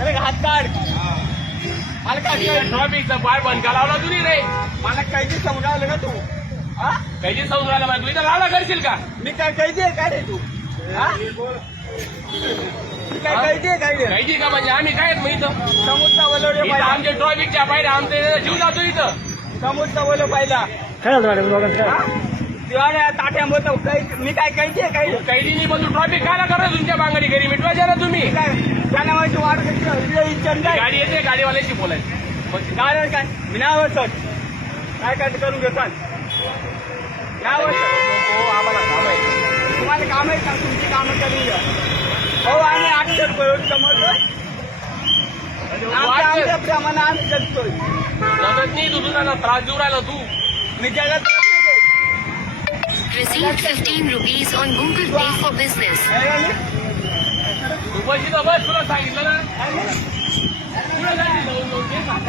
अरे हात काढ. मला काय ट्रॉफिकचा पाय बंद का लावला तुझी रे? मला कैदी समजावलं का तू? हा? कैदी समजायला पाहिजे. तू इथं लावला करशील का? मी काय कैदी आहे काय रे तू? हा? मी काय कैदी आहे काय रे? कैदी का म्हणजे आम्ही काय आहेत मग इथं? समुद्र बोलवले इथं पाहिला. आमच्या ट्रॉफिकच्या पायऱ्या आमचे जीव जातो इथं. समुद्र बोलव पाहिला. काय झालं मॅडम दोघांचं हा? दिवाळ्या ताट्या बोलतो मी काय कैदी आहे काय रे? कैदी नाही पण तू ट्रॉफिक काय ना करत तुमच्या बांगडी घरी मिटवायच्या ना तुम्ही. काय जाण्याची वाट चंद आहे. गाडी येते गाडीवाल्याशी बोलायचं. काय काय विनावर सर काय काय करून घेतात यावर हो आम्हाला काम आहे. तुम्हाला काम आहे का तुमची कामं करून घ्या. हो आम्ही 800 रुपये समजतोय. आमच्या प्रमाणे आम्ही जगतोय. जगत नाही तू तुझा त्रास देऊ राहिला तू. मी जगत Received 15 rupees on Google Pay for business. तू बस इथं बस तुला सांगितलं ना. पुढे जायचं जाऊन जाऊन ते सांग.